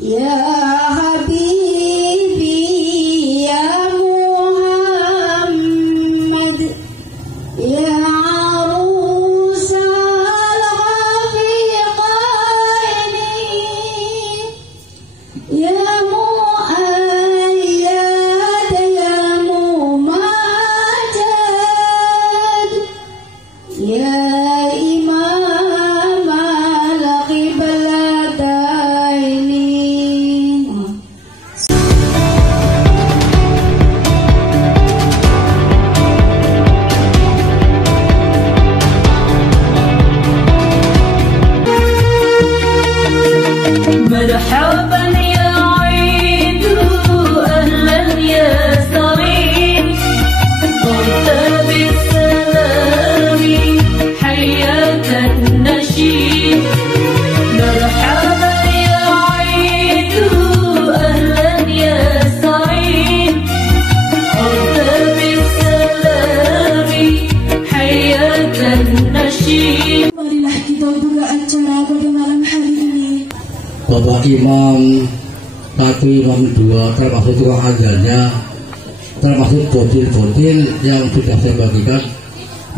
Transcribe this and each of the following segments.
Ya Habibi ya Muhammad ya arusal rafiqaini ya mu'ayyad ya mumajad ya imam al-qiblataini. مرحبا يا عيد أهلا يا سعيد قمت بالسلام حياك النشيد. مرحبا يا عيد أهلا يا سعيد قمت بالسلام حياك النشيد. Marilah kita buka acara pada malam hari ini. Bapak Imam, satu imam dua, termasuk tukang azannya, termasuk botil-botil yang sudah saya bagikan.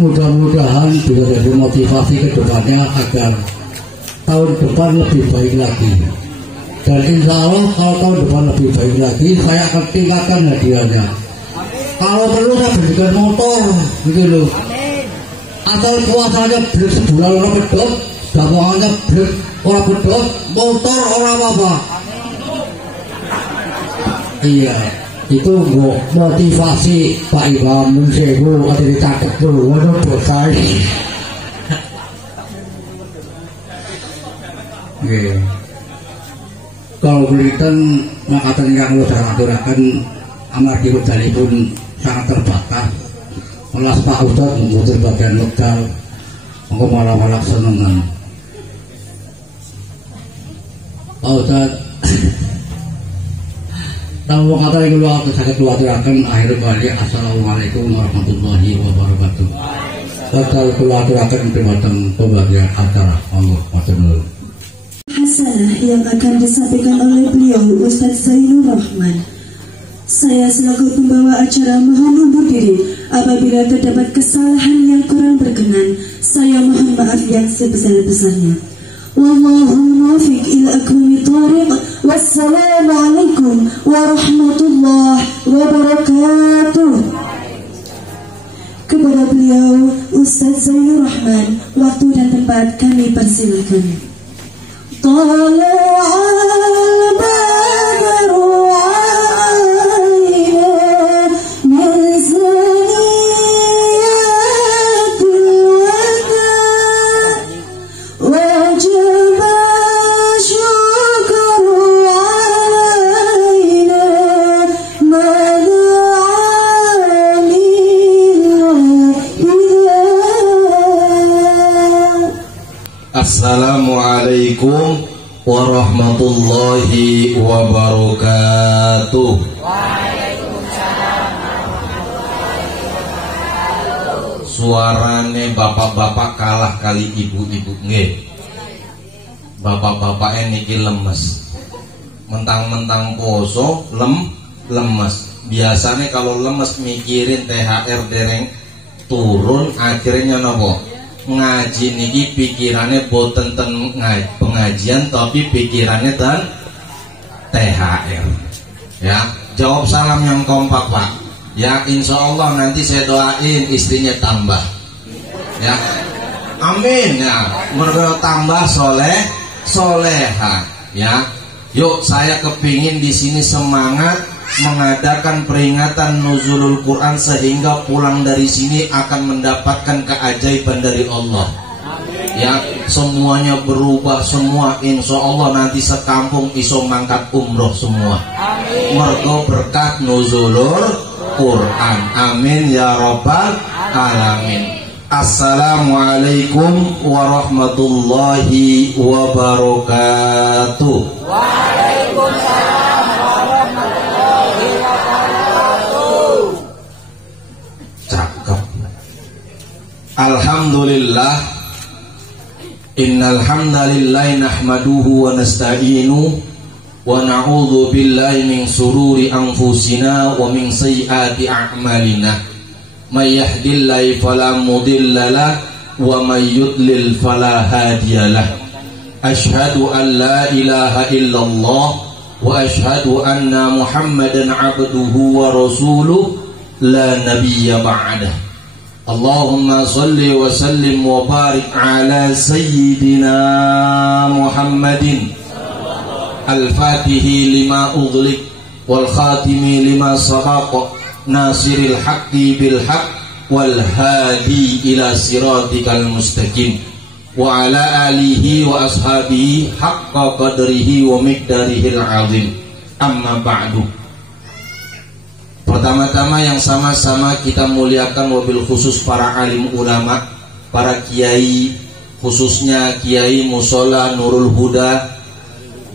Mudah-mudahan juga jadi motivasi ke depannya agar tahun depan lebih baik lagi. Dan insya Allah kalau tahun depan lebih baik lagi, saya akan tingkatkan hadiahnya. Kalau perlu saya berikan motor, gitu loh. Asal puasanya beli sebulan orang bedok, dagangannya beli orang bedok, motor orang apa? Iya, itu motivasi Pak Imam Munsewu ada dicatat dulu, waduh bosai. Kalau belikan makatan yang lo sangat aturakan amargi medali pun sangat terbatas. Malah Pak Ustadz memutar bagian medal, engkau malah senengan. Pak Ustadz, tahu kata yang keluar sakit aturakan akhir balik. Assalamualaikum warahmatullahi wabarakatuh. Bakal keluar aturakan primatang pembagian acara. Allah matur. Hasanah yang akan disampaikan oleh beliau Ustadz Zainur Rahman. Saya selaku pembawa acara mohon undur diri. Apabila terdapat kesalahan yang kurang berkenan, saya mohon maaf yang sebesar-besarnya. Wallahu muwaffiq ila aqwamit thariq. Wassalamualaikum warahmatullahi wabarakatuh. Kepada beliau Ustadz Zainur Rahman, waktu dan tempat kami persilakan. Assalamualaikum warahmatullahi wabarakatuh. Suarane bapak-bapak kalah kali ibu-ibu nggih. Bapak-bapak niki lemes. Mentang-mentang poso lemes. Biasanya kalau lemes mikirin THR dereng turun, akhirnya nopo? Ngaji niki pikirannya boten ten pengajian, tapi pikirannya ten THR. Ya, jawab salam yang kompak Pak. Ya, insya Allah nanti saya doain istrinya tambah. Ya, amin ya. Mereka tambah soleha. Ya, yuk saya kepingin di sini semangat mengadakan peringatan nuzulul Quran sehingga pulang dari sini akan mendapatkan keajaiban dari Allah. Ya, semuanya berubah semua, insya Allah nanti sekampung iso mangkat umroh semua. Mergo berkat nuzulul Quran. Amin ya rabbal alamin. Assalamualaikum warahmatullahi wabarakatuh. Waalaikumsalam. Alhamdulillah, innal hamdalillah nahmaduhu wa nasta'inu wa na'udzu billahi min sururi anfusina wa min sayyiati a'malina. May yahdihillahu fala mudilla lahu wa may yudlil fala hadiyalah. Asyhadu an la ilaha illallah wa asyhadu anna Muhammadan abduhu wa rasuluh la nabiyya ba'dah. Allahumma salli wa sallim wa barik ala sayyidina Muhammadin al-fatihi lima ughliq wal khatimi lima sabaqa nasiril haqqi bil haqq wal hadi ila siratikal mustaqim wa ala alihi wa ashabihi haqqa qadrihi wa miqdarihil azim. Amma ba'du. Pertama-tama yang sama-sama kita muliakan wabil khusus para alim ulama, para kiai, khususnya Kiai Musola Nurul Huda,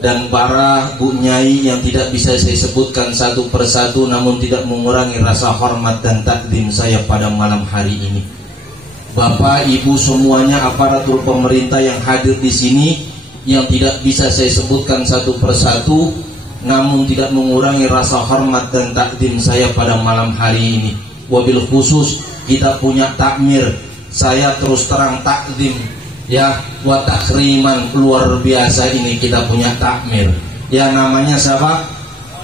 dan para bu nyai yang tidak bisa saya sebutkan satu persatu, namun tidak mengurangi rasa hormat dan takdim saya pada malam hari ini. Bapak, Ibu semuanya, aparatur pemerintah yang hadir di sini, yang tidak bisa saya sebutkan satu persatu, namun tidak mengurangi rasa hormat dan takdim saya pada malam hari ini. Wabil khusus kita punya takmir, saya terus terang takdim ya, wa takriman luar biasa ini kita punya takmir. Ya, namanya siapa?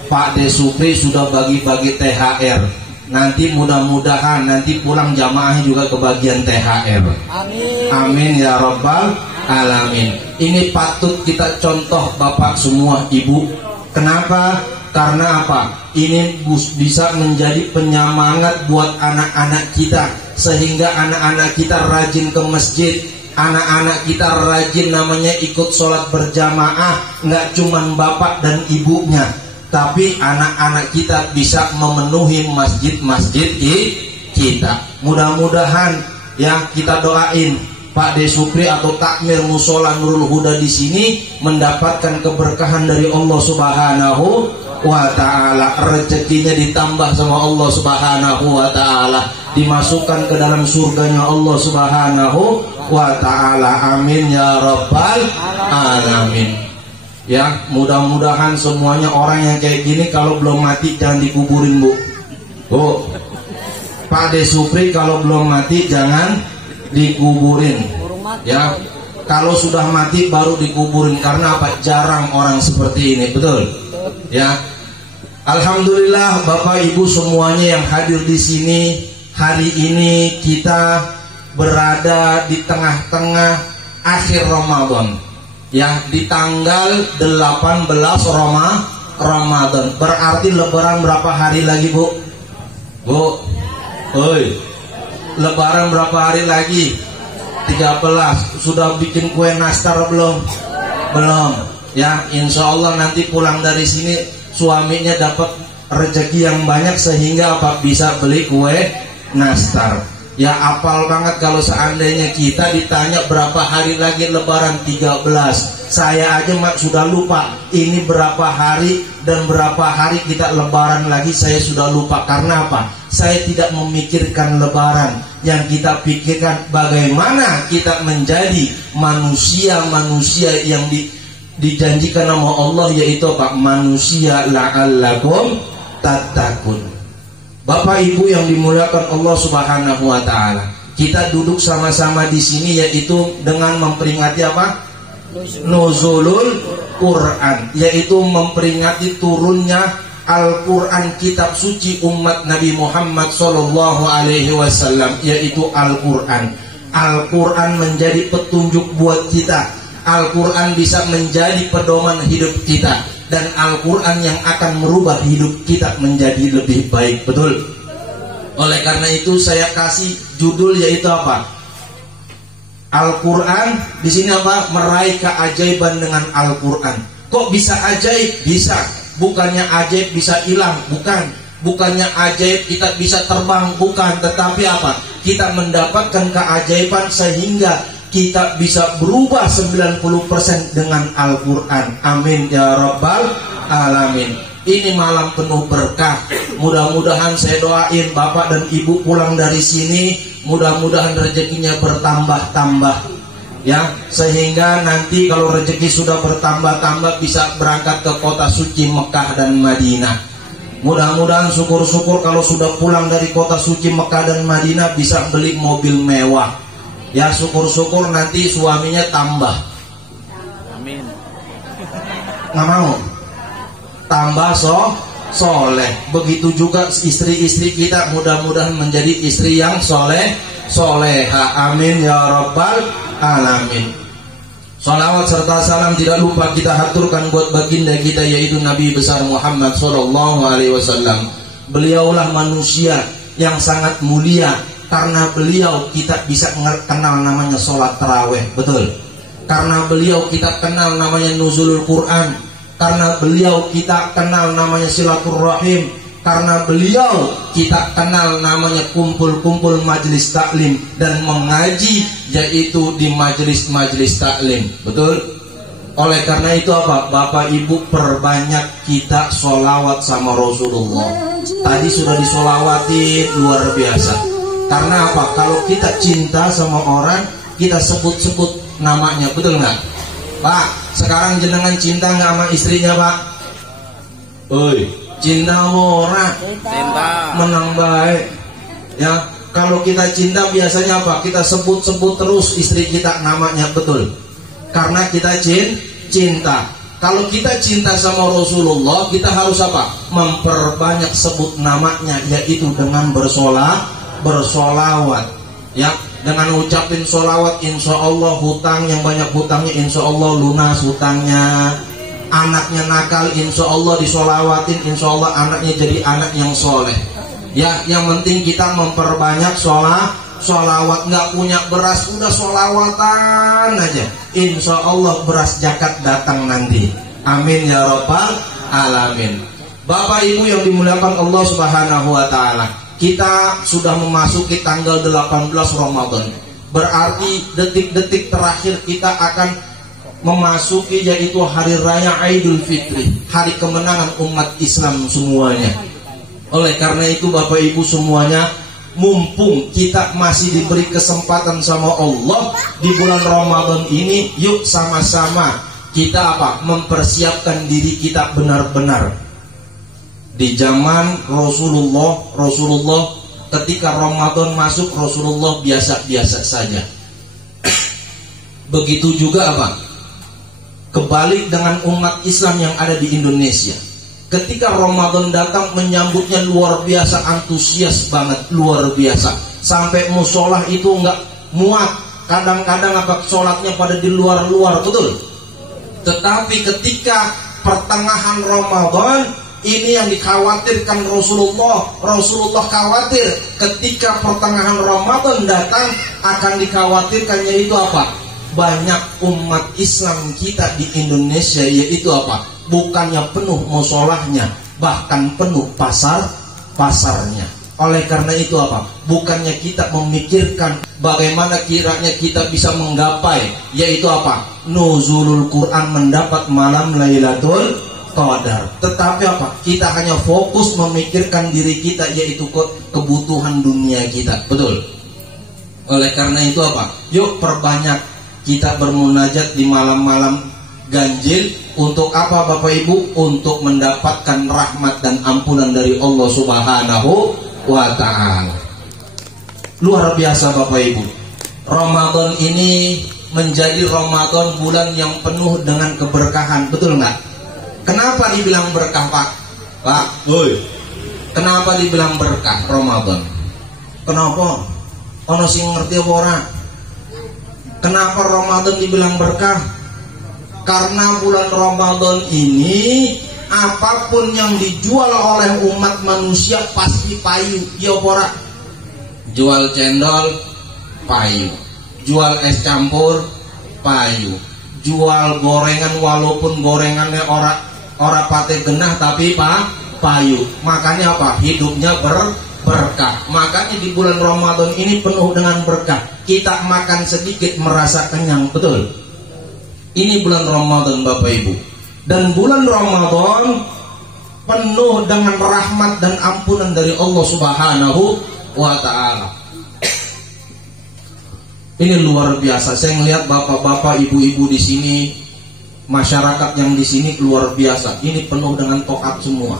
Pak De Supri sudah bagi-bagi THR. Nanti mudah-mudahan nanti pulang jamaahnya juga kebagian THR. Amin. Amin ya rabbal alamin. Ini patut kita contoh Bapak semua, Ibu. Kenapa? Karena apa? Ini bisa menjadi penyemangat buat anak-anak kita, sehingga anak-anak kita rajin ke masjid, anak-anak kita rajin namanya ikut sholat berjamaah, nggak cuman bapak dan ibunya, tapi anak-anak kita bisa memenuhi masjid-masjid kita. Mudah-mudahan yang kita doain Pak De Supri atau takmir Musola Nurul Huda di sini mendapatkan keberkahan dari Allah Subhanahu wa ta'ala, rezekinya ditambah sama Allah Subhanahu wa ta'ala, dimasukkan ke dalam surganya Allah Subhanahu wa ta'ala. Amin ya rabbal alamin. Ya, mudah-mudahan semuanya orang yang kayak gini kalau belum mati jangan dikuburin, Bu. Bu, Pak De Supri kalau belum mati jangan dikuburin ya, kalau sudah mati baru dikuburin. Karena apa? Jarang orang seperti ini, betul ya. Alhamdulillah Bapak Ibu semuanya yang hadir di sini hari ini, kita berada di tengah-tengah akhir Ramadan ya, di tanggal 18 Ramadan. Berarti lebaran berapa hari lagi, Bu? Bu, oi, lebaran berapa hari lagi? 13. Sudah bikin kue nastar belum? Belum ya. Insya Allah nanti pulang dari sini suaminya dapat rezeki yang banyak sehingga apa? Bisa beli kue nastar ya. Apal banget kalau seandainya kita ditanya berapa hari lagi lebaran. 13. Saya aja sudah lupa ini berapa hari dan berapa hari kita lebaran lagi, saya sudah lupa. Karena apa? Saya tidak memikirkan lebaran. Yang kita pikirkan bagaimana kita menjadi manusia-manusia yang dijanjikan nama Allah, yaitu apa? Manusia la'allakum tattaqun. Bapak Ibu yang dimuliakan Allah Subhanahu wa ta'ala, kita duduk sama-sama di sini yaitu dengan memperingati apa? Nuzulul Quran, yaitu memperingati turunnya Al-Quran, kitab suci umat Nabi Muhammad Sallallahu Alaihi Wasallam, yaitu Al-Quran. Al-Quran menjadi petunjuk buat kita. Al-Quran bisa menjadi pedoman hidup kita, dan Al-Quran yang akan merubah hidup kita menjadi lebih baik, betul? Oleh karena itu saya kasih judul yaitu apa? Al-Quran. Di sini apa? Meraih keajaiban dengan Al-Quran. Kok bisa ajaib? Bisa. Bukannya ajaib bisa hilang, bukan. Bukannya ajaib kita bisa terbang, bukan. Tetapi apa? Kita mendapatkan keajaiban sehingga kita bisa berubah 90% dengan Al-Quran. Amin ya rabbal alamin. Ini malam penuh berkah. Mudah-mudahan saya doain Bapak dan Ibu pulang dari sini, mudah-mudahan rezekinya bertambah-tambah ya, sehingga nanti kalau rezeki sudah bertambah-tambah bisa berangkat ke kota suci Mekah dan Madinah. Mudah-mudahan syukur-syukur kalau sudah pulang dari kota suci Mekah dan Madinah bisa beli mobil mewah. Ya, syukur-syukur nanti suaminya tambah. Amin. Nggak mau tambah soleh. Begitu juga istri-istri kita, mudah-mudahan menjadi istri yang soleha. Amin ya rabbal alamin. Salawat serta salam tidak lupa kita haturkan buat baginda kita, yaitu Nabi besar Muhammad sallallahu alaihi wasallam. Beliaulah manusia yang sangat mulia. Karena beliau kita bisa kenal namanya sholat tarawih, betul. Karena beliau kita kenal namanya nuzulul Quran. Karena beliau kita kenal namanya silaturrahim. Karena beliau kita kenal namanya kumpul-kumpul majelis taklim dan mengaji, yaitu di majelis-majelis taklim, betul. Oleh karena itu apa? Bapak Ibu, perbanyak kita sholawat sama Rasulullah. Tadi sudah disolawatin luar biasa. Karena apa? Kalau kita cinta sama orang, kita sebut-sebut namanya, betul nggak? Pak, sekarang jenengan cinta nggak sama istrinya, Pak? Oi, cinta orang, menang baik. Ya, kalau kita cinta biasanya apa? Kita sebut-sebut terus istri kita namanya, betul. Karena kita cinta. Kalau kita cinta sama Rasulullah, kita harus apa? Memperbanyak sebut namanya, yaitu dengan bersolawat. Ya, dengan ucapin solawat, insya Allah hutang yang banyak hutangnya, insya Allah lunas hutangnya. Anaknya nakal, insya Allah disolawatin, insya Allah anaknya jadi anak yang soleh. Ya, yang penting kita memperbanyak solawat. Nggak punya beras, udah solawatan aja, insya Allah beras zakat datang nanti. Amin ya rabbal alamin. Bapak Ibu yang dimuliakan Allah subhanahu wa ta'ala, kita sudah memasuki tanggal 18 Ramadan. Berarti detik-detik terakhir kita akan memasuki, yaitu hari raya Idul Fitri, hari kemenangan umat Islam semuanya. Oleh karena itu Bapak Ibu semuanya, mumpung kita masih diberi kesempatan sama Allah di bulan Ramadan ini, yuk sama-sama kita apa? Mempersiapkan diri kita benar-benar. Di zaman Rasulullah ketika Ramadan masuk, Rasulullah biasa-biasa saja. Begitu juga apa? Kebalik dengan umat Islam yang ada di Indonesia. Ketika Ramadan datang menyambutnya luar biasa, antusias banget, luar biasa. Sampai musola itu nggak muat. Kadang-kadang apa, sholatnya pada di luar-luar, betul. Tetapi ketika pertengahan Ramadan, ini yang dikhawatirkan Rasulullah khawatir ketika pertengahan Ramadan datang, akan dikhawatirkan yaitu apa? Banyak umat Islam kita di Indonesia, yaitu apa? Bukannya penuh musolahnya, bahkan penuh pasarnya. Oleh karena itu apa? Bukannya kita memikirkan bagaimana kiranya kita bisa menggapai, yaitu apa? Nuzulul Quran, mendapat malam Lailatul Qadar. Tetapi apa? Kita hanya fokus memikirkan diri kita, yaitu kebutuhan dunia kita, betul. Oleh karena itu apa? Yuk perbanyak kita bermunajat di malam-malam ganjil. Untuk apa Bapak Ibu? Untuk mendapatkan rahmat dan ampunan dari Allah Subhanahu wa ta'ala. Luar biasa Bapak Ibu, Ramadan ini menjadi Ramadan bulan yang penuh dengan keberkahan, betul nggak? Kenapa dibilang berkah Pak? Kenapa dibilang berkah Ramadan? Kenapa? Ono sing ngerti apa ora? Kenapa Ramadan dibilang berkah? Karena bulan Ramadan ini apapun yang dijual oleh umat manusia pasti payu, ya ora? Jual cendol payu, jual es campur payu, jual gorengan walaupun gorengannya ora pate genah tapi payu. Makanya apa? Hidupnya berkah. Makanya di bulan Ramadan ini penuh dengan berkah. Kita makan sedikit merasa kenyang, betul. Ini bulan Ramadan Bapak Ibu. Dan bulan Ramadan penuh dengan rahmat dan ampunan dari Allah Subhanahu wa ta'ala. Ini luar biasa. Saya ngelihat bapak-bapak, ibu-ibu di sini, masyarakat yang di sini luar biasa. Ini penuh dengan taat semua.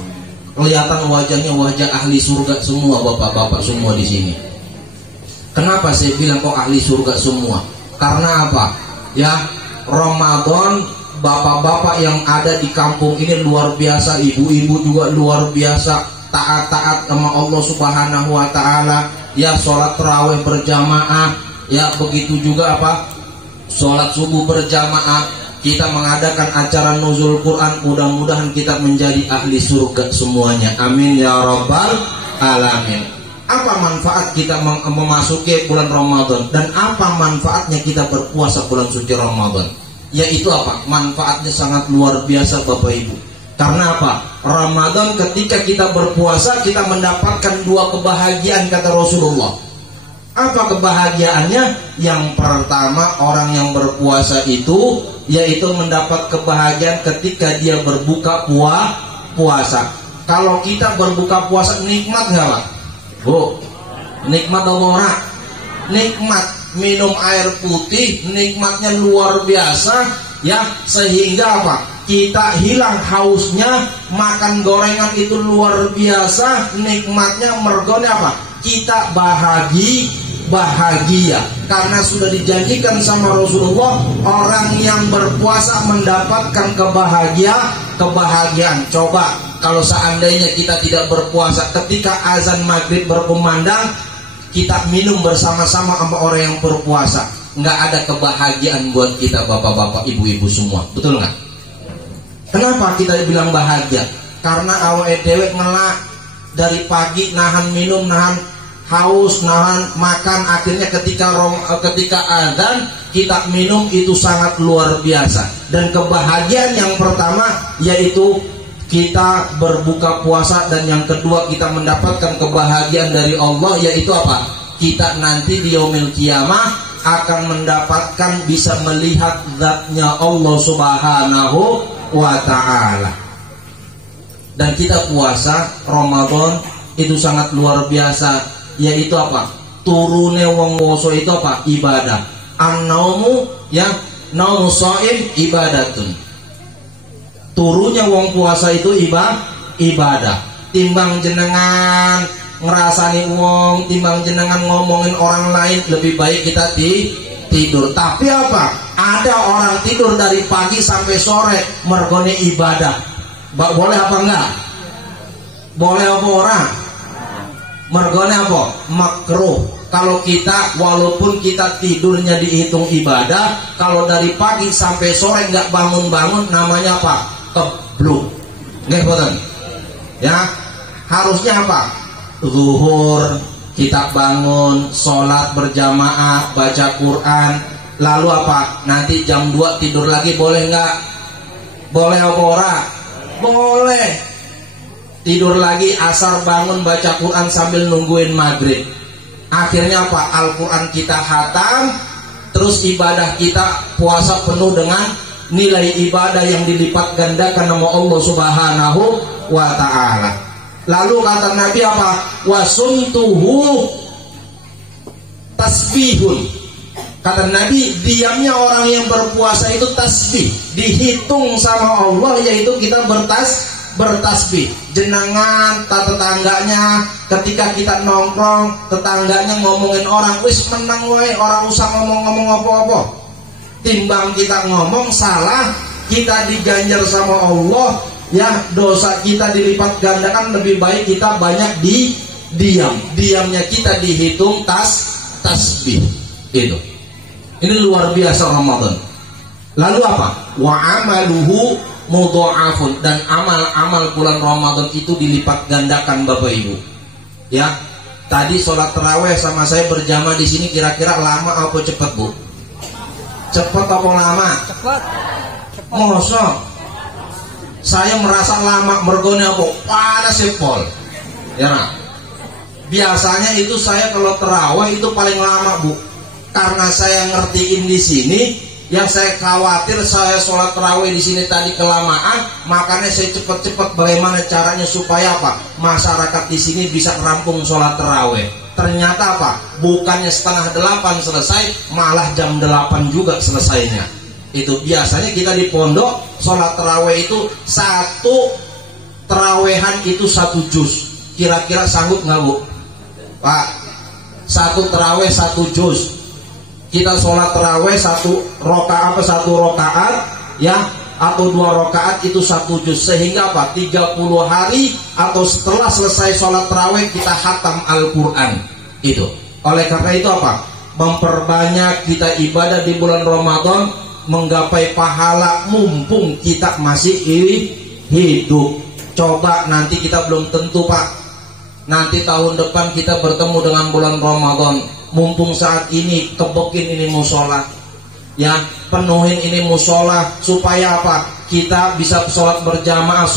Kelihatan wajahnya wajah ahli surga semua, bapak-bapak semua di sini. Kenapa saya bilang kok ahli surga semua? Karena apa? Ya, Ramadan, bapak-bapak yang ada di kampung ini luar biasa, ibu-ibu juga luar biasa, taat-taat sama Allah Subhanahu wa taala. Ya, sholat tarawih berjamaah, ya begitu juga apa? Sholat subuh berjamaah. Kita mengadakan acara nuzul Quran, mudah-mudahan kita menjadi ahli surga semuanya. Amin ya rabbal alamin. Apa manfaat kita memasuki bulan Ramadan, dan apa manfaatnya kita berpuasa bulan suci Ramadan? Yaitu apa? Manfaatnya sangat luar biasa Bapak Ibu. Karena apa? Ramadan ketika kita berpuasa, kita mendapatkan dua kebahagiaan kata Rasulullah. Apa kebahagiaannya? Yang pertama, orang yang berpuasa itu yaitu mendapat kebahagiaan ketika dia berbuka puasa. Kalau kita berbuka puasa nikmat nggak Pak? Bu, nikmat apa ora? Nikmat. Minum air putih nikmatnya luar biasa, ya, sehingga apa? Kita hilang hausnya. Makan gorengan itu luar biasa nikmatnya. Mergone apa? Kita bahagia karena sudah dijanjikan sama Rasulullah, orang yang berpuasa mendapatkan kebahagiaan. Coba kalau seandainya kita tidak berpuasa, ketika azan maghrib berkumandang, kita minum bersama-sama sama orang yang berpuasa, nggak ada kebahagiaan buat kita bapak-bapak, ibu-ibu semua, betul nggak? Kenapa kita bilang bahagia? Karena awake dhewe ngelak dari pagi, nahan minum, nahan haus, nahan makan, akhirnya ketika azan kita minum, itu sangat luar biasa. Dan kebahagiaan yang pertama yaitu kita berbuka puasa, dan yang kedua kita mendapatkan kebahagiaan dari Allah, yaitu apa? Kita nanti di yaumil qiyamah akan mendapatkan, bisa melihat zatnya Allah Subhanahu wa ta'ala. Dan kita puasa Ramadan itu sangat luar biasa, yaitu apa? Turune wong poso itu apa? Ibadah. An-naumu, ya, naumu shaim ibadatun. Turunnya wong puasa itu ibadah. Timbang jenengan ngerasani wong, timbang jenengan ngomongin orang lain, lebih baik kita tidur. Tapi apa? Ada orang tidur dari pagi sampai sore mergone ibadah. Boleh apa enggak? Boleh apa orang? Mergone apa? Makruh. Kalau kita, walaupun kita tidurnya dihitung ibadah, kalau dari pagi sampai sore nggak bangun-bangun, namanya apa? Kebluk. Nggih boten? Ya, harusnya apa? Zuhur kita bangun, sholat berjamaah, baca Quran, lalu apa? Nanti jam 2 tidur lagi, boleh nggak? Boleh apa ora? Boleh. Tidur lagi, asar bangun baca Quran sambil nungguin maghrib. Akhirnya apa? Al-Quran kita khatam, terus ibadah kita puasa penuh dengan nilai ibadah yang dilipat gandakan nama Allah Subhanahu wa ta'ala. Lalu kata Nabi apa? Wasumtuhu tasbihun. Kata Nabi, diamnya orang yang berpuasa itu tasbih, dihitung sama Allah, yaitu kita bertasbih. Jenengan tetangganya, ketika kita nongkrong, tetangganya ngomongin orang, wis menang wae, orang usah ngomong-ngomong apa-apa. Timbang kita ngomong salah, kita diganjar sama Allah, ya, dosa kita dilipat gandakan. Lebih baik kita banyak diamnya kita dihitung tasbih. Itu. Ini luar biasa Ramadan. Lalu apa? Wa amaluhu mudha'afun, dan amal-amal bulan Ramadan itu dilipat gandakan Bapak Ibu. Ya. Tadi sholat tarawih sama saya berjamaah di sini kira-kira lama apa cepat, Bu? Cepat apa lama? Cepat. Mosok. Saya merasa lama, mergone apa? Panas sepol. Ya nah. Biasanya itu saya kalau tarawih itu paling lama, Bu. Karena saya ngertiin di sini, yang saya khawatir saya sholat tarawih di sini tadi kelamaan, makanya saya cepat-cepat bagaimana caranya supaya apa? Masyarakat di sini bisa rampung sholat tarawih. Ternyata apa? Bukannya 7:30 selesai, malah jam 8 juga selesainya. Itu biasanya kita di pondok sholat taraweh itu satu tarawehan itu 1 juz. Kira-kira sanggup nggak Bu? Pak, 1 taraweh 1 juz. Kita sholat taraweh 1 rakaat ya, atau 2 rakaat itu 1 juz. Sehingga apa? 30 hari atau setelah selesai sholat taraweh kita khatam Al-Quran. Itu. Oleh karena itu apa? Memperbanyak kita ibadah di bulan Ramadan, menggapai pahala mumpung kita masih hidup. Coba nanti kita belum tentu Pak, nanti tahun depan kita bertemu dengan bulan Ramadan. Mumpung saat ini kebekin ini musola, ya, penuhin ini musola supaya apa? Kita bisa sholat berjamaah.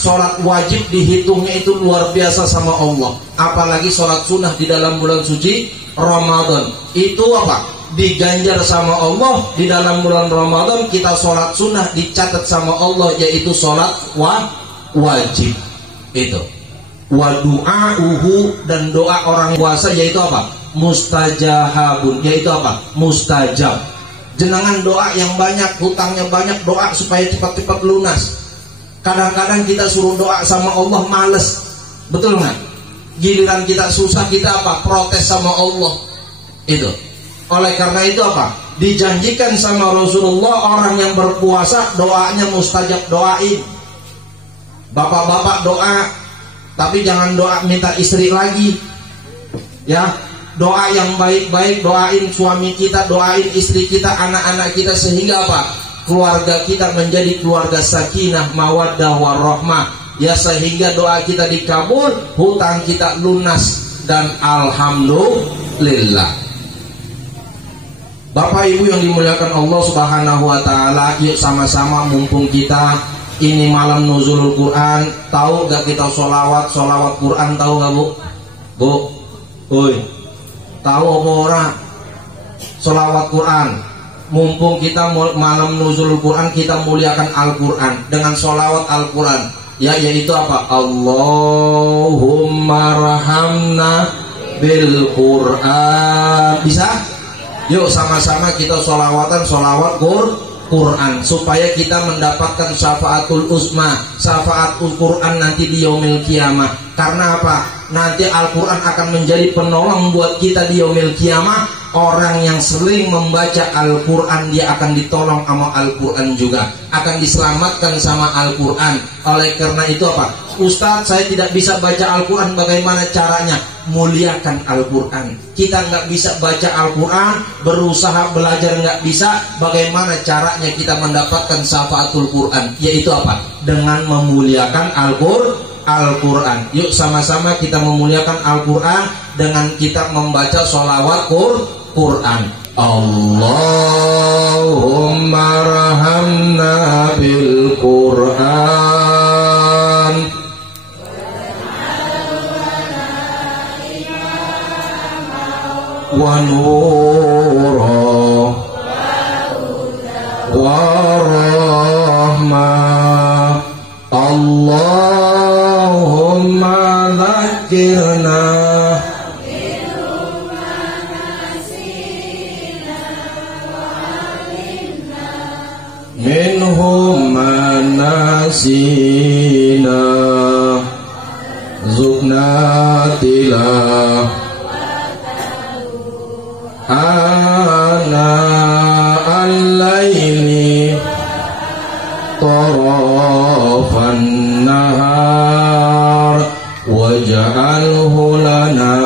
Sholat wajib dihitungnya itu luar biasa sama Allah. Apalagi sholat sunnah di dalam bulan suci Ramadan. Itu apa? Diganjar sama Allah. Di dalam bulan Ramadan kita sholat sunnah dicatat sama Allah, yaitu sholat wajib. Itu. Wa du'a'uhu, dan doa orang puasa yaitu apa? Mustajahabun, yaitu apa? Mustajab. Jenengan doa yang banyak, hutangnya banyak, doa supaya cepat-cepat lunas. Kadang-kadang kita suruh doa sama Allah males, betul nggak? Giliran kita susah kita apa? Protes sama Allah. Itu. Oleh karena itu apa? Dijanjikan sama Rasulullah orang yang berpuasa doanya mustajab. Doain. Bapak-bapak doa, tapi jangan doa minta istri lagi. Ya, doa yang baik-baik, doain suami kita, doain istri kita, anak-anak kita, sehingga apa? Keluarga kita menjadi keluarga sakinah, mawaddah, warahmah. Ya, sehingga doa kita dikabul, hutang kita lunas, dan alhamdulillah. Bapak Ibu yang dimuliakan Allah Subhanahu wa taala, yuk sama-sama mumpung kita ini malam nuzulul Quran. Tahu gak kita sholawat Quran, tahu gak Bu? Bu, oi, tahu apa orang sholawat Quran? Mumpung kita malam nuzulul Quran, kita muliakan Al-Quran dengan sholawat Al-Quran, ya, yaitu apa? Allahumma rahamna bil Quran. Bisa? Yuk sama-sama kita sholawat Quran supaya kita mendapatkan syafaatul usma, syafaatul Quran nanti di yaumil kiamah. Karena apa? Nanti Al-Quran akan menjadi penolong buat kita di yaumil kiamah. Orang yang sering membaca Al-Quran, dia akan ditolong sama Al-Quran juga, akan diselamatkan sama Al-Quran. Oleh karena itu apa? Ustadz, saya tidak bisa baca Al-Quran, bagaimana caranya? Muliakan Al-Quran. Kita nggak bisa baca Al-Quran, berusaha belajar nggak bisa, bagaimana caranya kita mendapatkan syafaatul Quran? Yaitu apa? Dengan memuliakan Al-Quran. Yuk sama-sama kita memuliakan Al-Quran dengan kita membaca sholawat Quran. Allahumma rahamna bil Quran wa nura wa rahmah. Allahumma dzakirna minhum manasina zuknatilah ana al-laili tarafan nahar waj'alhu lana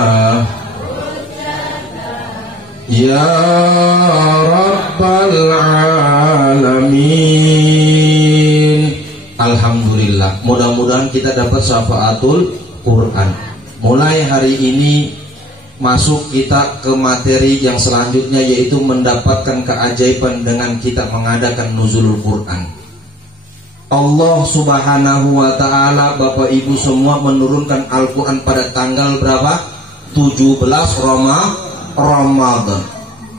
ya rabbal alamin. Alhamdulillah, mudah-mudahan kita dapat syafaatul Quran. Mulai hari ini masuk kita ke materi yang selanjutnya, yaitu mendapatkan keajaiban dengan kita mengadakan nuzulul Quran. Allah Subhanahu wa ta'ala, Bapak Ibu semua, menurunkan Al-Quran pada tanggal berapa? 17 Ramadan.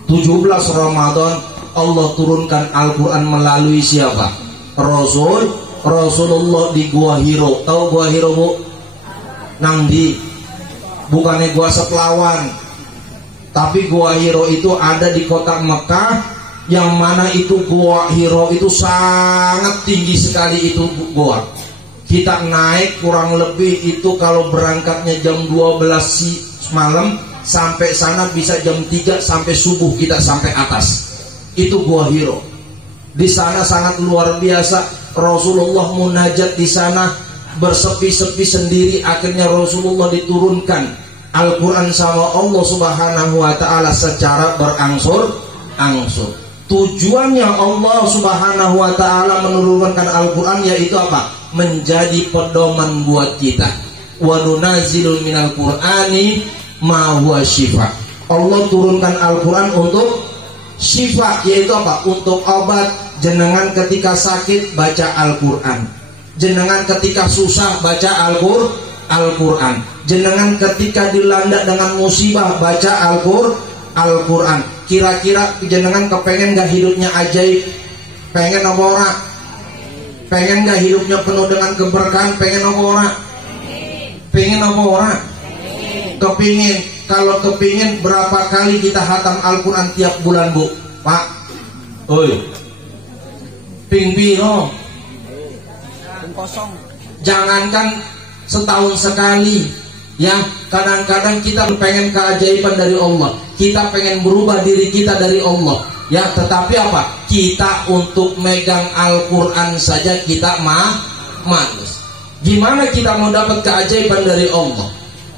17 Ramadan Allah turunkan Al-Quran melalui siapa? Rasulullah di Gua Hiro. Tahu Gua Hiro Bu? Nang di bukannya Gua Seplawan, tapi Gua Hiro itu ada di kota Mekah, yang mana itu Gua Hiro itu sangat tinggi sekali itu gua. Kita naik kurang lebih itu kalau berangkatnya jam 12 malam sampai sana bisa jam 3 sampai subuh kita sampai atas. Itu Gua Hiro. Di sana sangat luar biasa. Rasulullah munajat di sana bersepi-sepi sendiri, akhirnya Rasulullah diturunkan Al-Quran sama Allah Subhanahu wa Ta'ala secara berangsur-angsur. Tujuannya Allah Subhanahu wa Ta'ala menurunkan Al-Quran yaitu apa? Menjadi pedoman buat kita. Wa nunazzilu minal Qur'ani ma huwa syifa. Allah turunkan Al-Quran untuk syifa, yaitu apa? Untuk obat. Jenengan ketika sakit baca Al-Quran, jenengan ketika susah baca Al-Quran, jenengan ketika dilanda dengan musibah baca Al-Quran. Kira-kira jenengan kepengen gak hidupnya ajaib? Pengen apa ora? Pengen gak hidupnya penuh dengan keberkahan? Pengen apa ora? Pengen apa ora? Kepingin. Kalau kepingin, berapa kali kita hatam Al-Quran tiap bulan, Bu? Pak? Oi, ping piro? Jangankan setahun sekali, ya, kadang-kadang kita pengen keajaiban dari Allah, kita pengen berubah diri kita dari Allah, ya, tetapi apa? Kita untuk megang Al-Quran saja kita males. Gimana kita mau dapat keajaiban dari Allah?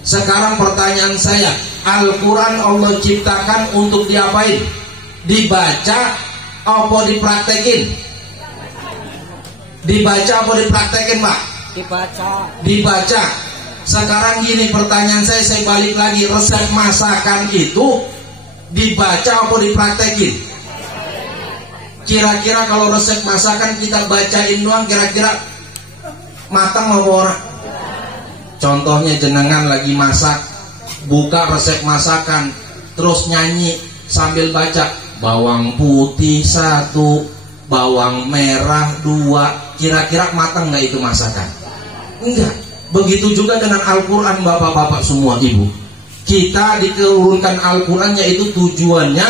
Sekarang pertanyaan saya, Al-Quran Allah ciptakan untuk diapain? Dibaca apa dipraktekin? Dibaca apa dipraktekin, Pak? Dibaca. Sekarang gini pertanyaan saya balik lagi, resep masakan itu dibaca apa dipraktekin? Kira-kira kalau resep masakan kita bacain doang, kira-kira matang apa orang? Contohnya jenengan lagi masak, buka resep masakan, terus nyanyi sambil baca, bawang putih 1, bawang merah 2, kira-kira matang nggak itu masakan? Enggak. Begitu juga dengan Al-Quran, bapak-bapak semua, ibu. Kita diturunkan Al-Quran yaitu tujuannya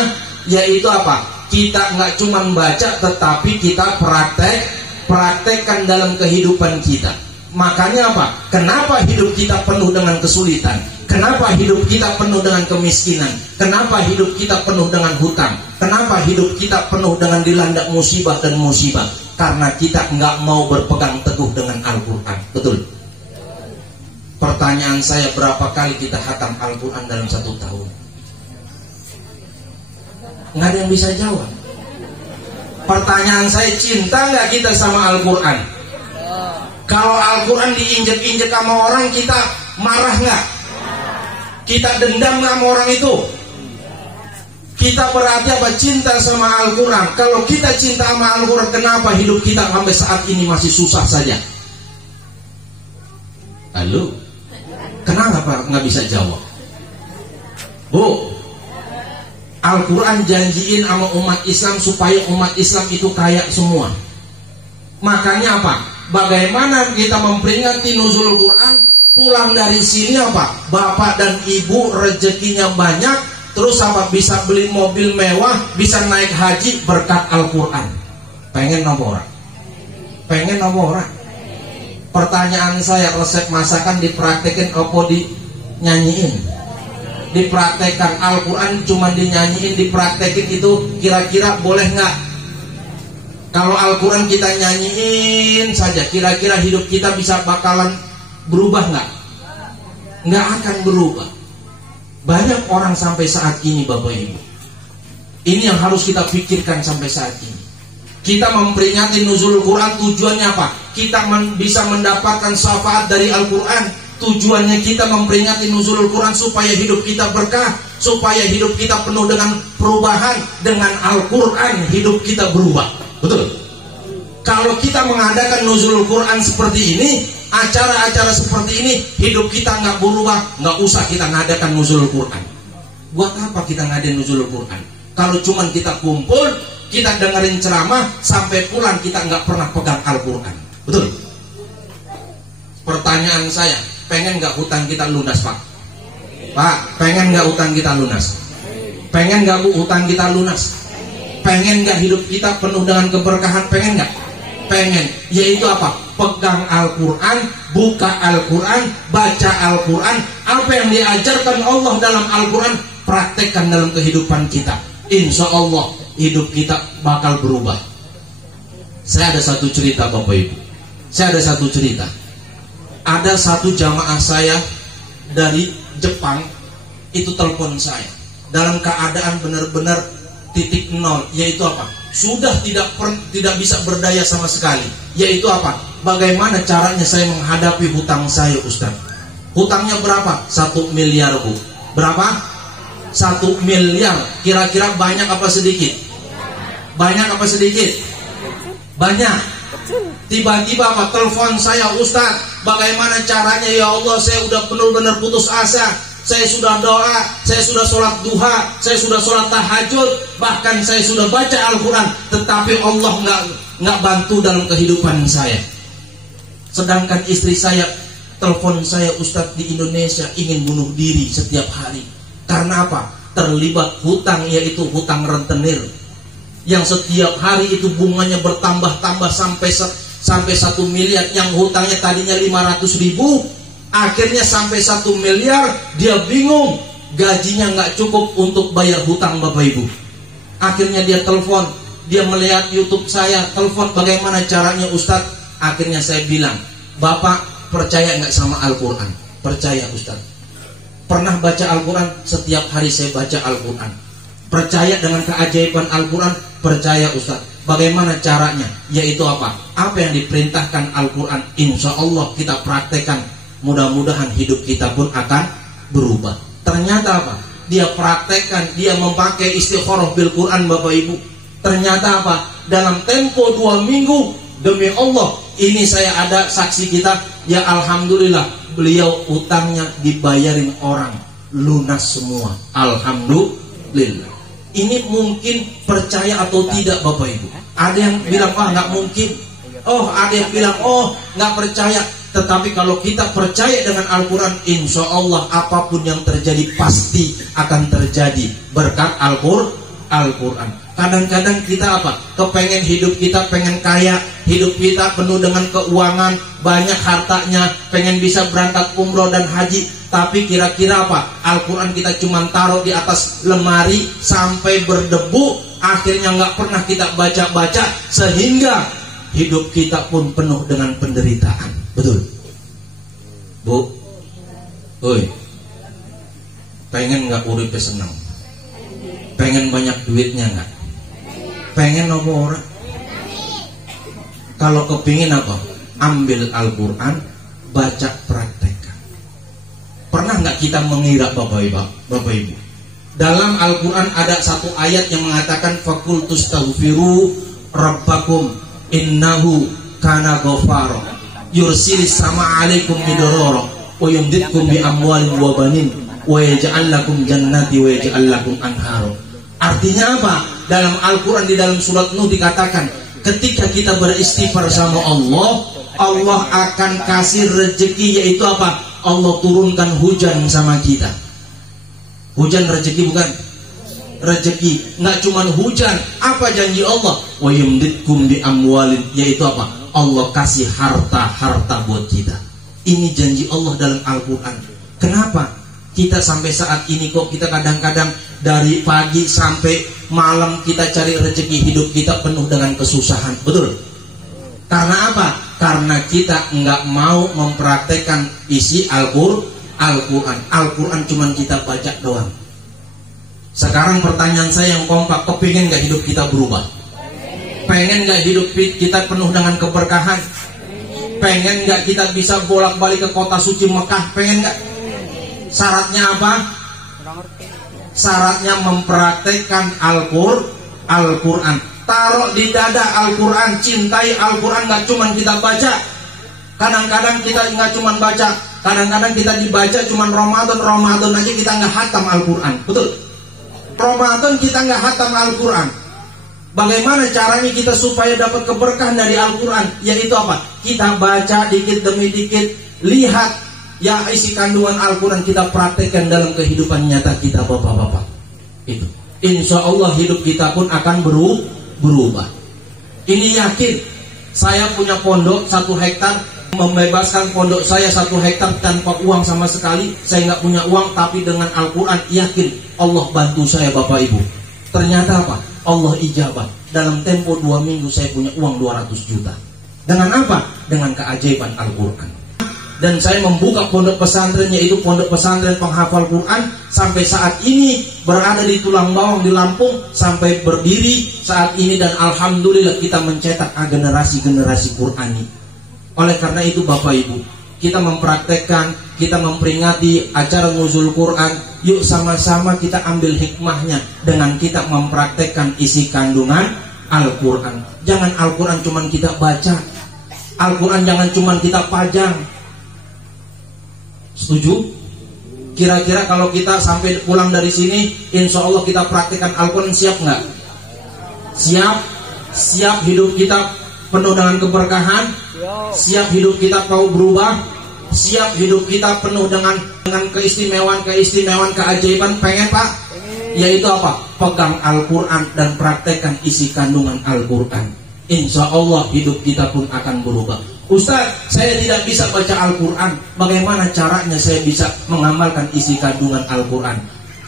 yaitu apa? Kita nggak cuma baca, tetapi kita praktekkan dalam kehidupan kita. Makanya apa? Kenapa hidup kita penuh dengan kesulitan? Kenapa hidup kita penuh dengan kemiskinan? Kenapa hidup kita penuh dengan hutang? Kenapa hidup kita penuh dengan dilanda musibah dan musibah? Karena kita nggak mau berpegang teguh dengan Al-Quran. Betul? Pertanyaan saya, berapa kali kita khatam Al-Quran dalam 1 tahun? Nggak ada yang bisa jawab. Pertanyaan saya, cinta nggak kita sama Al-Quran? Kalau Al-Quran diinjek-injek sama orang, kita marah nggak? Kita dendam nggak sama orang itu? Kita berarti apa? Cinta sama Al-Quran. Kalau kita cinta sama Al-Quran, kenapa hidup kita sampai saat ini masih susah saja? Halo? Kenapa nggak bisa jawab? Bu, Al-Quran janjiin sama umat Islam supaya umat Islam itu kaya semua. Makanya apa? Bagaimana kita memperingati nuzul Quran? Pulang dari sini apa? Bapak dan ibu rezekinya banyak, terus apa? Bisa beli mobil mewah, bisa naik haji berkat Al-Quran. Pengen apa orang? Pengen apa orang? Pertanyaan saya, resep masakan dipraktekin apa dinyanyiin? Dipraktekkan. Al-Quran cuma dinyanyiin, dipraktekin, itu kira-kira boleh nggak? Kalau Al-Quran kita nyanyiin saja, kira-kira hidup kita bisa bakalan berubah nggak? Nggak akan berubah. Banyak orang sampai saat ini, Bapak Ibu, ini yang harus kita pikirkan sampai saat ini. Kita memperingati nuzul Quran, tujuannya apa? Kita bisa mendapatkan syafaat dari Al-Quran. Tujuannya kita memperingati nuzul Quran supaya hidup kita berkah, supaya hidup kita penuh dengan perubahan. Dengan Al-Quran hidup kita berubah. Betul? Kalau kita mengadakan nuzul Quran seperti ini, acara-acara seperti ini, hidup kita nggak berubah, nggak usah kita ngadakan nuzul Quran. Buat apa kita ngadain nuzul Quran? Kalau cuman kita kumpul, kita dengerin ceramah, sampai pulang kita nggak pernah pegang Al-Quran. Betul? Pertanyaan saya, pengen nggak hutang kita lunas, Pak? Pak, pengen nggak utang kita lunas? Pengen nggak Bu utang kita lunas? Pengen nggak hidup kita penuh dengan keberkahan? Pengen nggak? Pengen. Yaitu apa? Pegang Al-Quran, buka Al-Quran, baca Al-Quran. Apa yang diajarkan Allah dalam Al-Quran, praktekkan dalam kehidupan kita. Insya Allah hidup kita bakal berubah. Saya ada satu cerita Bapak Ibu. Saya ada satu cerita. Ada satu jamaah saya dari Jepang itu telepon saya dalam keadaan benar-benar titik nol, yaitu apa? Sudah tidak bisa berdaya sama sekali. Yaitu apa? Bagaimana caranya saya menghadapi hutang saya, Ustaz? Hutangnya berapa? 1 miliar Bu. Berapa? 1 miliar. Kira-kira banyak apa sedikit? Banyak apa sedikit? Banyak. Tiba-tiba apa? Telepon saya, Ustaz, bagaimana caranya ya Allah? Saya udah benar-benar putus asa. Saya sudah doa, saya sudah sholat duha, saya sudah sholat tahajud, bahkan saya sudah baca Al-Quran, tetapi Allah nggak bantu dalam kehidupan saya. Sedangkan istri saya telepon saya, Ustadz, di Indonesia ingin bunuh diri setiap hari. Karena apa? Terlibat hutang, yaitu hutang rentenir, yang setiap hari itu bunganya bertambah-tambah sampai 1 miliar. Yang hutangnya tadinya 500.000, akhirnya sampai 1 miliar. Dia bingung, gajinya nggak cukup untuk bayar hutang Bapak Ibu. Akhirnya dia telepon, dia melihat YouTube saya, telepon, bagaimana caranya Ustadz? Akhirnya saya bilang, Bapak percaya nggak sama Al-Quran? Percaya Ustadz. Pernah baca Al-Quran? Setiap hari saya baca Al-Quran. Percaya dengan keajaiban Al-Quran? Percaya Ustadz. Bagaimana caranya? Yaitu apa? Apa yang diperintahkan Al-Quran, insya Allah kita praktekkan. Mudah-mudahan hidup kita pun akan berubah. Ternyata apa? Dia praktekkan, dia memakai istikharah bil Quran Bapak Ibu. Ternyata apa? Dalam tempo 2 minggu, demi Allah, ini saya ada saksi kita. Ya Alhamdulillah, beliau utangnya dibayarin orang, lunas semua. Alhamdulillah. Ini mungkin percaya atau tidak Bapak Ibu. Ada yang bilang, wah nggak mungkin. Oh, ada yang bilang, oh nggak percaya. Tetapi kalau kita percaya dengan Al-Quran, insya Allah apapun yang terjadi pasti akan terjadi berkat Al-Quran. Kadang-kadang kita apa? Kepengen hidup kita pengen kaya, hidup kita penuh dengan keuangan, banyak hartanya, pengen bisa berangkat umroh dan haji. Tapi kira-kira apa? Al-Quran kita cuma taruh di atas lemari sampai berdebu, akhirnya nggak pernah kita baca-baca, sehingga hidup kita pun penuh dengan penderitaan. Betul Bu? Oi, pengen nggak uripnya senang? Pengen banyak duitnya nggak? Pengen apa orang? Kalau kepingin apa? Ambil Al-Quran, baca, praktekkan. Pernah nggak kita mengira Bapak Ibu? Dalam Al-Quran ada satu ayat yang mengatakan fakultus taghfiru rabbakum innahu kana ghafara yursilis sama alaikum midororo wa yumditkum bi amwalin wa banin wa yaj'al lakum jannati wa yaj'al lakum anharo. Artinya apa? Dalam Al-Quran di dalam surat Nuh dikatakan, ketika kita beristighfar sama Allah, Allah akan kasih rezeki, yaitu apa? Allah turunkan hujan sama kita. Hujan rezeki bukan? Rezeki, nggak cuma hujan. Apa janji Allah? Wa yumditkum bi amwalin, yaitu apa? Allah kasih harta buat kita. Ini janji Allah dalam Al-Quran. Kenapa kita sampai saat ini kok kita kadang-kadang dari pagi sampai malam kita cari rezeki, hidup kita penuh dengan kesusahan? Betul? Karena apa? Karena kita nggak mau mempraktekkan isi Al-Quran. Al-Quran cuma kita baca doang. Sekarang pertanyaan saya yang kompak, kepingin nggak hidup kita berubah? Pengen nggak hidup kita penuh dengan keberkahan? Pengen nggak kita bisa bolak-balik ke kota suci Mekah? Pengen nggak? Syaratnya apa? Syaratnya mempraktekkan Al-Quran. Taruh di dada Al-Quran, cintai Al-Quran. Nggak cuma kita baca. Kadang-kadang kita nggak cuma baca. Kadang-kadang kita dibaca cuma Ramadan aja kita nggak hatam Al-Quran. Betul? Ramadan kita nggak hatam Al-Quran. Bagaimana caranya kita supaya dapat keberkahan dari Al-Quran? Yaitu apa? Kita baca dikit demi dikit, lihat Ya, isi kandungan Al-Quran kita praktekkan dalam kehidupan nyata kita, bapak-bapak. Itu. Insya Allah hidup kita pun akan berubah. Ini yakin. Saya punya pondok 1 hektar, membebaskan pondok saya 1 hektar tanpa uang sama sekali. Saya nggak punya uang, tapi dengan Al-Quran yakin Allah bantu saya, bapak ibu. Ternyata apa? Allah ijabah. Dalam tempo 2 minggu saya punya uang 200 juta. Dengan apa? Dengan keajaiban Al-Quran. Dan saya membuka pondok pesantren, yaitu pondok pesantren penghafal Quran, sampai saat ini berada di Tulang Bawang di Lampung, sampai berdiri saat ini, dan alhamdulillah kita mencetak generasi-generasi Qurani. Oleh karena itu bapak ibu, kita mempraktekkan, kita memperingati acara nuzul Quran. Yuk sama-sama kita ambil hikmahnya dengan kita mempraktekkan isi kandungan Al-Quran. Jangan Al-Quran cuman kita baca, Al-Quran jangan cuman kita pajang. Setuju? Kira-kira kalau kita sampai pulang dari sini, insya Allah kita praktikkan Al-Quran, siap nggak? Siap? Siap hidup kita penuh dengan keberkahan? Siap hidup kita mau berubah? Siap hidup kita penuh dengan keistimewaan, keajaiban? Pengen Pak? Yaitu apa? Pegang Al-Quran dan praktekkan isi kandungan Al-Quran. Insya Allah hidup kita pun akan berubah. Ustaz, saya tidak bisa baca Al-Quran. Bagaimana caranya saya bisa mengamalkan isi kandungan Al-Quran?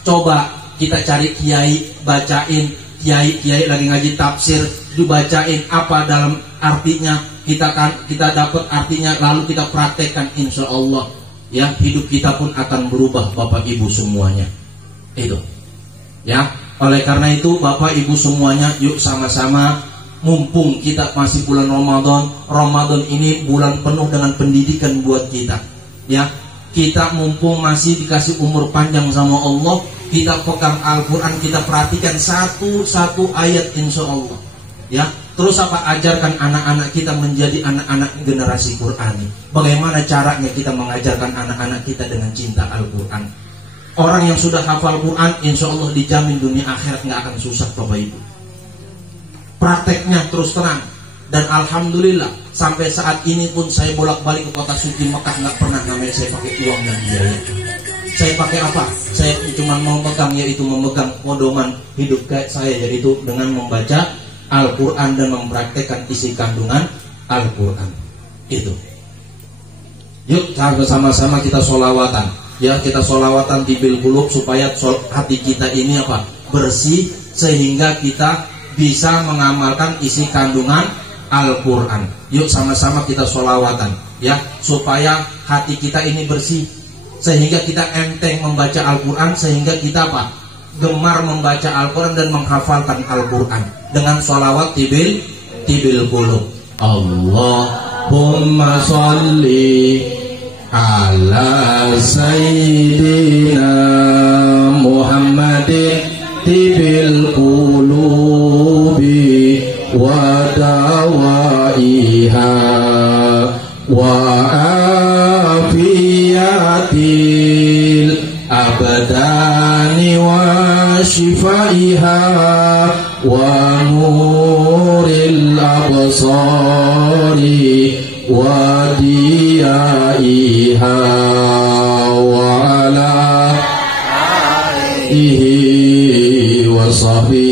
Coba kita cari kiai, bacain. Kiai lagi ngaji tafsir, dibacain apa dalam artinya. Kita dapat artinya, lalu kita praktekkan. Insya Allah ya, hidup kita pun akan berubah, bapak ibu semuanya. Itu ya. Oleh karena itu bapak ibu semuanya, yuk sama-sama. Mumpung kita masih bulan Ramadan ini bulan penuh dengan pendidikan buat kita. Ya, kita mumpung masih dikasih umur panjang sama Allah, kita pegang Al-Quran, kita perhatikan satu ayat insya Allah. Ya, terus apa? Ajarkan anak-anak kita menjadi anak-anak generasi Qurani. Bagaimana caranya kita mengajarkan anak-anak kita dengan cinta Al-Quran? Orang yang sudah hafal Quran, insya Allah dijamin dunia akhirat nggak akan susah, bapak ibu. Prakteknya terus terang. Dan alhamdulillah sampai saat ini pun saya bolak-balik ke kota suci Mekah, nggak pernah namanya saya pakai uang dan biaya. Saya pakai apa? Saya cuma memegang, yaitu memegang pedoman hidup kayak saya, yaitu dengan membaca Al-Quran dan mempraktekkan isi kandungan Al-Quran. Itu. Yuk bersama-sama kita sholawatan. Ya, kita sholawatan tibil qulub supaya hati kita ini apa? Bersih, sehingga kita bisa mengamalkan isi kandungan Al-Quran. Yuk sama-sama kita sholawatan ya, supaya hati kita ini bersih, sehingga kita enteng membaca Al-Quran, sehingga kita apa? Gemar membaca Al-Quran dan menghafalkan Al-Quran dengan sholawat tibil qulub. Allahumma sholli ala sayyidina Muhammadin tibil qulubi wa dawaiha wa afiyatil abdani wa shifaiha wa nuril absari wa diyaiha wa ala alihi wa sahbihi